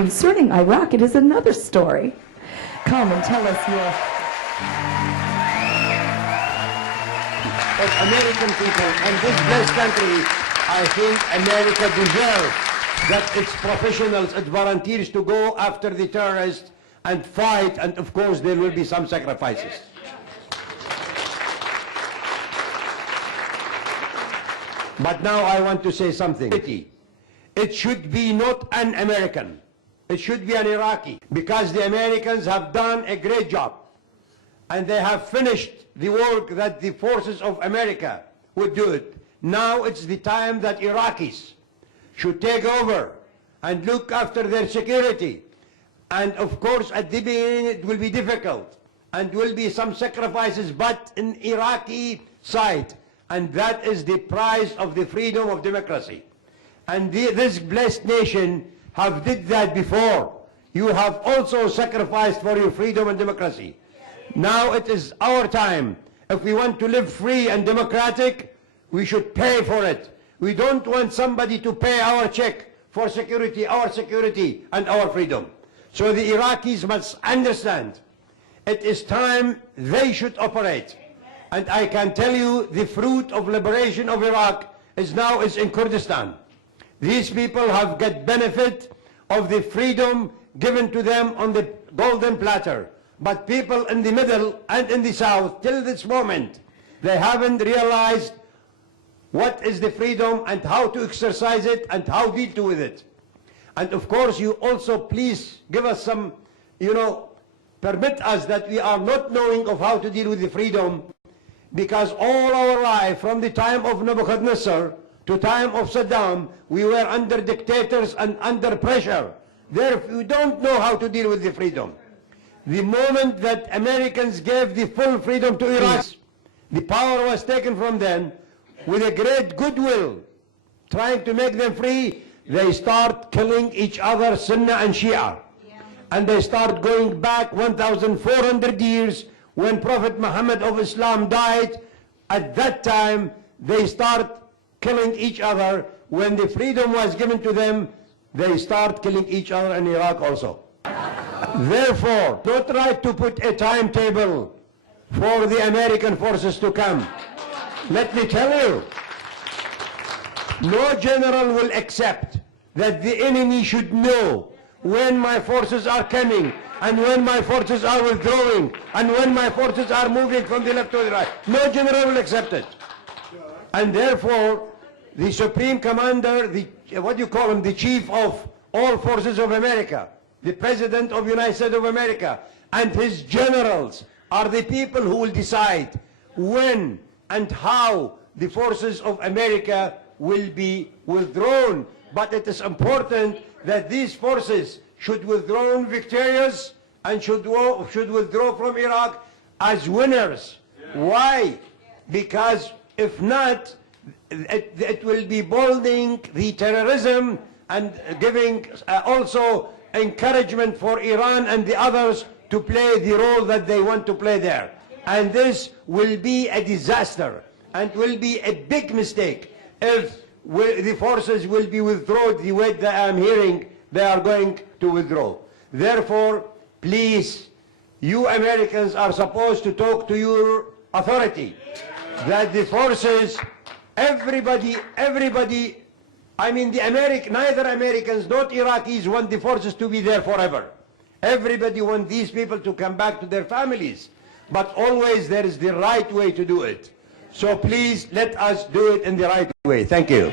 Concerning Iraq, it is another story. Come and tell us your... As American people and this blessed country, I think America deserves that its professionals, its volunteers to go after the terrorists and fight, and of course there will be some sacrifices. But now I want to say something. It should be not an American. It should be an Iraqi, because the Americans have done a great job and they have finished the work that the forces of America would do it. Now it's the time that Iraqis should take over and look after their security. And of course at the beginning it will be difficult and will be some sacrifices, but in Iraqi side, and that is the price of the freedom of democracy. And this blessed nation have did that before. You have also sacrificed for your freedom and democracy. Now it is our time. If we want to live free and democratic, we should pay for it. We don't want somebody to pay our check for security, and our freedom. So the Iraqis must understand it is time they should operate. And I can tell you the fruit of liberation of Iraq is now in Kurdistan. These people have got benefit of the freedom given to them on the golden platter. But people in the middle and in the south, till this moment, they haven't realized what is the freedom and how to exercise it and how to deal with it. And of course, you also please give us some, permit us that we are not knowing of how to deal with the freedom, because all our life, from the time of Nebuchadnezzar to time of Saddam, we were under dictators and under pressure. Therefore, we don't know how to deal with the freedom. The moment that Americans gave the full freedom to Iraq, the power was taken from them with a great goodwill, trying to make them free. They start killing each other, Sunnah and Shia. And they start going back 1,400 years when Prophet Muhammad of Islam died. At that time, they start killing each other. When the freedom was given to them, they start killing each other in Iraq also. Therefore, don't try to put a timetable for the American forces to come. Let me tell you, no general will accept that the enemy should know when my forces are coming and when my forces are withdrawing and when my forces are moving from the left to the right. No general will accept it. And therefore, the Supreme Commander, the Chief of all forces of America, the President of the United States of America, and his generals are the people who will decide when and how the forces of America will be withdrawn. But it is important that these forces should withdraw victorious and should withdraw from Iraq as winners. Why? Because if not, it will be bolstering the terrorism and giving also encouragement for Iran and the others to play the role that they want to play there. And this will be a disaster and will be a big mistake if the forces will be withdrawn the way that I'm hearing they are going to withdraw. Therefore, please, you Americans are supposed to talk to your authority that the forces, everybody, I mean neither Americans nor Iraqis want the forces to be there forever. Everybody wants these people to come back to their families. but always there is the right way to do it. So please let us do it in the right way. Thank you.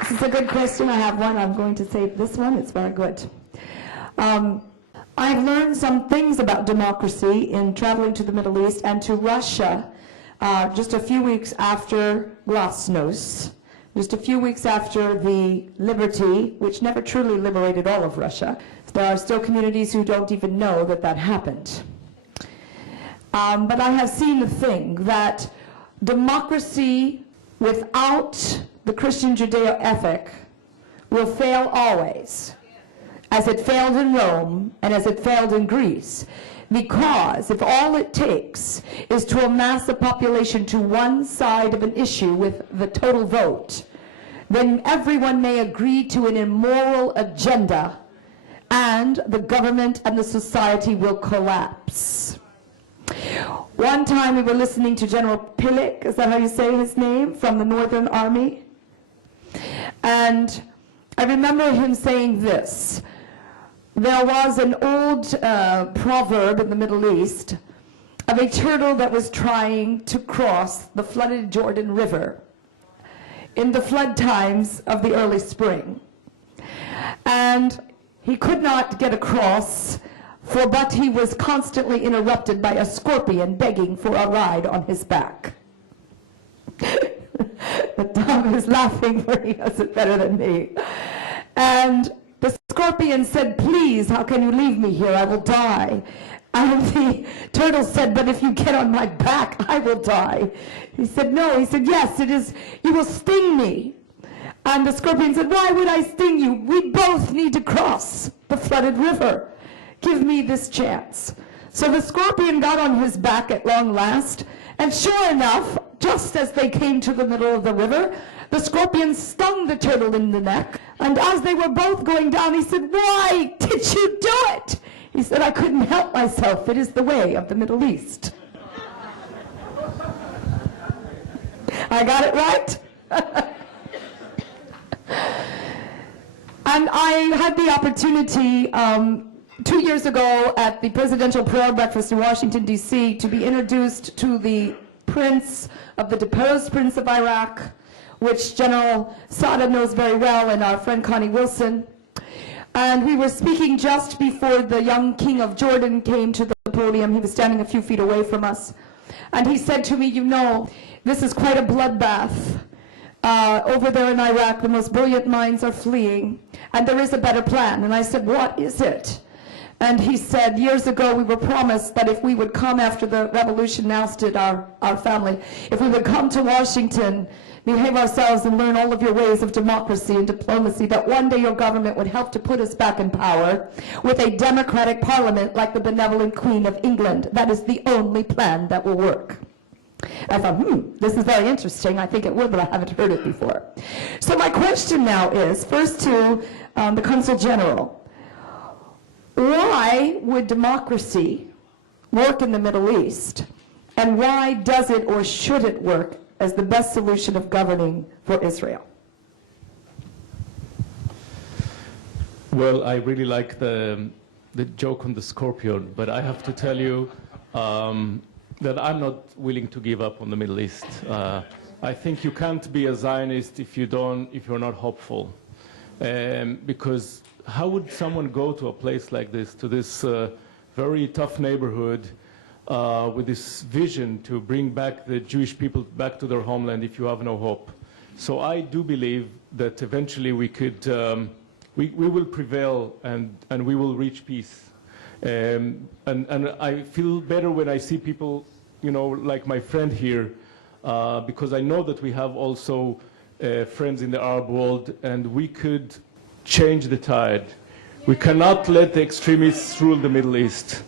This is a good question. I have one. I'm going to say this one. It's very good. I've learned some things about democracy in traveling to the Middle East and to Russia just a few weeks after Glasnost, just a few weeks after the liberty, which never truly liberated all of Russia. There are still communities who don't even know that that happened. But I have seen the thing that democracy without the Christian Judeo ethic will fail always, as it failed in Rome and as it failed in Greece. Because if all it takes is to amass a population to one side of an issue with the total vote, then everyone may agree to an immoral agenda and the government and the society will collapse. One time we were listening to General Pilik, is that how you say his name, from the Northern Army? And I remember him saying this. There was an old proverb in the Middle East of a turtle that was trying to cross the flooded Jordan River in the flood times of the early spring. And he could not get across, but he was constantly interrupted by a scorpion begging for a ride on his back. The dog was laughing, for he does it better than me. And the scorpion said, "Please, how can you leave me here? I will die." And the turtle said, "But if you get on my back, I will die." He said, "No." He said, "Yes, it is. You will sting me." And the scorpion said, "Why would I sting you? We both need to cross the flooded river. Give me this chance." So the scorpion got on his back at long last, and sure enough, just as they came to the middle of the river, the scorpion stung the turtle in the neck. And as they were both going down, he said, "Why did you do it?" He said, "I couldn't help myself. It is the way of the Middle East." I got it right? And I had the opportunity 2 years ago at the presidential prayer breakfast in Washington, D.C., to be introduced to the prince of the deposed prince of Iraq, which General Sada knows very well, and our friend Connie Wilson. And we were speaking just before the young king of Jordan came to the podium. He was standing a few feet away from us. And he said to me, "You know, this is quite a bloodbath. Over there in Iraq, the most brilliant minds are fleeing, and there is a better plan." And I said, "What is it?" And he said, "Years ago we were promised that if we would come after the revolution ousted our family, if we would come to Washington, behave ourselves and learn all of your ways of democracy and diplomacy, that one day your government would help to put us back in power with a democratic parliament like the benevolent Queen of England. That is the only plan that will work." I thought, this is very interesting. I think it would, but I haven't heard it before. So my question now is, first to the Consul General. Why would democracy work in the Middle East, and why does it or should it work as the best solution of governing for Israel? Well, I really like the joke on the scorpion, but I have to tell you that I'm not willing to give up on the Middle East. I think you can't be a Zionist if you're not hopeful, because how would someone go to a place like this, to this very tough neighborhood, with this vision to bring back the Jewish people back to their homeland if you have no hope? So I do believe that eventually we could, we will prevail and we will reach peace. And I feel better when I see people, you know, like my friend here, because I know that we have also friends in the Arab world, and we could change the tide. We cannot let the extremists rule the Middle East.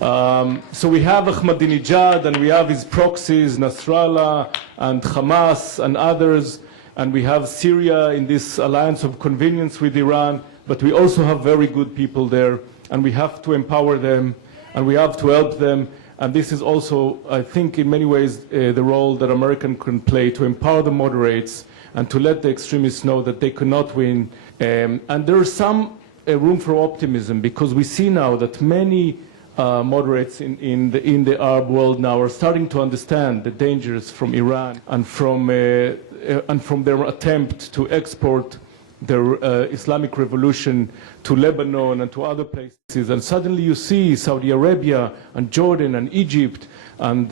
So we have Ahmadinejad, and we have his proxies, Nasrallah and Hamas and others, and we have Syria in this alliance of convenience with Iran, but we also have very good people there, and we have to empower them, and we have to help them. And this is also, I think, in many ways, the role that America can play, to empower the moderates and to let the extremists know that they cannot win And there's some room for optimism, because we see now that many moderates in the Arab world now are starting to understand the dangers from Iran and from their attempt to export their Islamic revolution to Lebanon and to other places. And suddenly you see Saudi Arabia and Jordan and Egypt and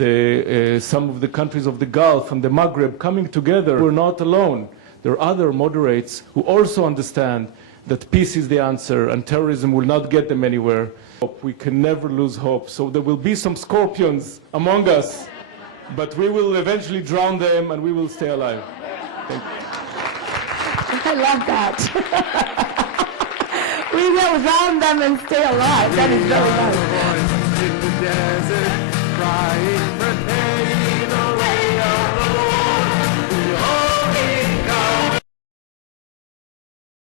some of the countries of the Gulf and the Maghreb coming together. We're not alone. There are other moderates who also understand that peace is the answer and terrorism will not get them anywhere. We can never lose hope. So there will be some scorpions among us, but we will eventually drown them and we will stay alive. Thank you. I love that. We will drown them and stay alive. That is very nice.